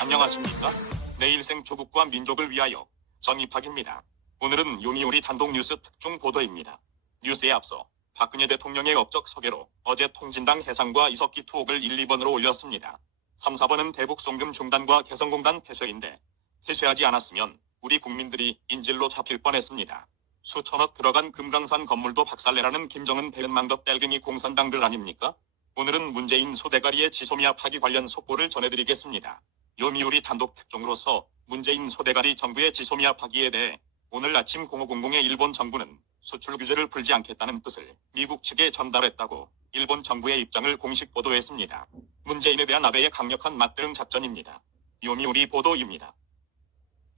안녕하십니까? 내일생 조국과 민족을 위하여 전입학입니다. 오늘은 요미우리 단독 뉴스 특종 보도입니다. 뉴스에 앞서 박근혜 대통령의 업적 소개로 어제 통진당 해상과 이석기 투옥을 1, 2번으로 올렸습니다. 3, 4번은 대북 송금 중단과 개성공단 폐쇄인데 폐쇄하지 않았으면 우리 국민들이 인질로 잡힐 뻔했습니다. 수천억 들어간 금강산 건물도 박살내라는 김정은 배은망덕 땔갱이 공산당들 아닙니까? 오늘은 문재인 소대가리의 지소미아 파기 관련 속보를 전해드리겠습니다. 요미우리 단독 특종으로서 문재인 소대가리 정부의 지소미아 파기에 대해 오늘 아침 0500에 일본 정부는 수출 규제를 풀지 않겠다는 뜻을 미국 측에 전달했다고 일본 정부의 입장을 공식 보도했습니다. 문재인에 대한 아베의 강력한 맞대응 작전입니다. 요미우리 보도입니다.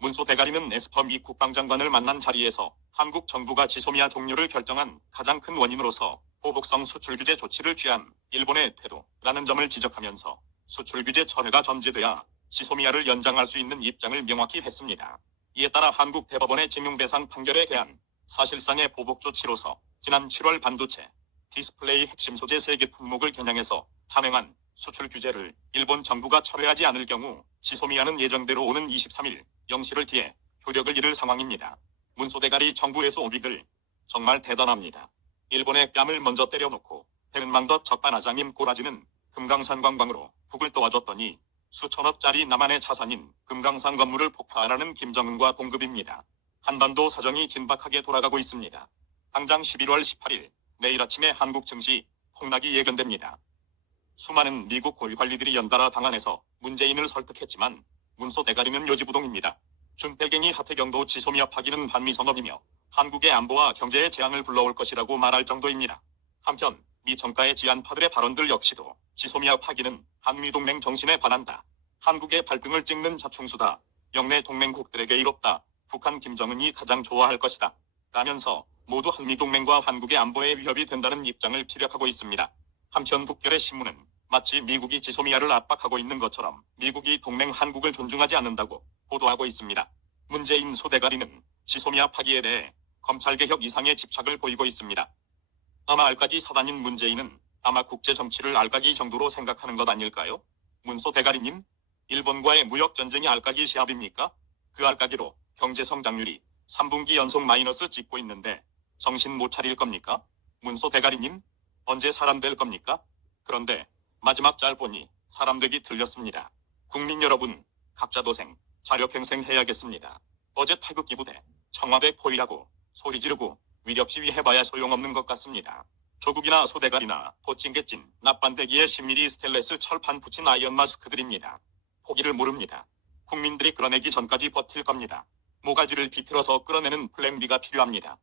문 소대가리는 에스퍼 미 국방장관을 만난 자리에서 한국 정부가 지소미아 종료를 결정한 가장 큰 원인으로서 보복성 수출 규제 조치를 취한 일본의 태도라는 점을 지적하면서 수출 규제 철회가 전제돼야 지소미아를 연장할 수 있는 입장을 명확히 했습니다. 이에 따라 한국 대법원의 징용배상 판결에 대한 사실상의 보복 조치로서 지난 7월 반도체, 디스플레이 핵심 소재 3개 품목을 겨냥해서 단행한 수출 규제를 일본 정부가 철회하지 않을 경우 지소미아는 예정대로 오는 23일 0시를 기해 효력을 잃을 상황입니다. 문소대가리 정부에서 오비들 정말 대단합니다. 일본의 뺨을 먼저 때려놓고 배은망덕 적반하장님 꼬라지는 금강산 관광으로 북을 도와줬더니 수천억짜리 남한의 자산인 금강산 건물을 폭파하라는 김정은과 동급입니다. 한반도 사정이 긴박하게 돌아가고 있습니다. 당장 11월 18일 내일 아침에 한국 증시 폭락이 예견됩니다. 수많은 미국 고위 관리들이 연달아 방한해서 문재인을 설득했지만 문소대가리는 요지부동입니다. 준패갱이 하태경도 지소미아 파기는 반미선언이며 한국의 안보와 경제에 재앙을 불러올 것이라고 말할 정도입니다. 한편 미 정가의 지한파들의 발언들 역시도 지소미아 파기는 한미동맹 정신에 반한다. 한국의 발등을 찍는 자충수다. 영내 동맹국들에게 이롭다. 북한 김정은이 가장 좋아할 것이다. 라면서 모두 한미동맹과 한국의 안보에 위협이 된다는 입장을 피력하고 있습니다. 한편 북결의 신문은 마치 미국이 지소미아를 압박하고 있는 것처럼 미국이 동맹 한국을 존중하지 않는다고 보도하고 있습니다. 문재인 소대가리는 지소미아 파기에 대해 검찰개혁 이상의 집착을 보이고 있습니다. 아마 알까기 사단인 문재인은 아마 국제 정치를 알까기 정도로 생각하는 것 아닐까요? 문소대가리님, 일본과의 무역전쟁이 알까기 시합입니까? 그 알까기로 경제성장률이 3분기 연속 마이너스 찍고 있는데 정신 못 차릴 겁니까? 문소대가리님, 언제 사람 될 겁니까? 그런데 마지막 짤 보니 사람 되기 틀렸습니다. 국민 여러분, 각자 도생, 자력행생 해야겠습니다. 어제 태극기 부대, 청와대 포위하고 소리 지르고 위력 시위해봐야 소용없는 것 같습니다. 조국이나 소대가리나 도찐개찐 납반대기에 10mm 스테인레스 철판 붙인 아이언 마스크들입니다. 포기를 모릅니다. 국민들이 끌어내기 전까지 버틸 겁니다. 모가지를 비틀어서 끌어내는 플랜 B가 필요합니다.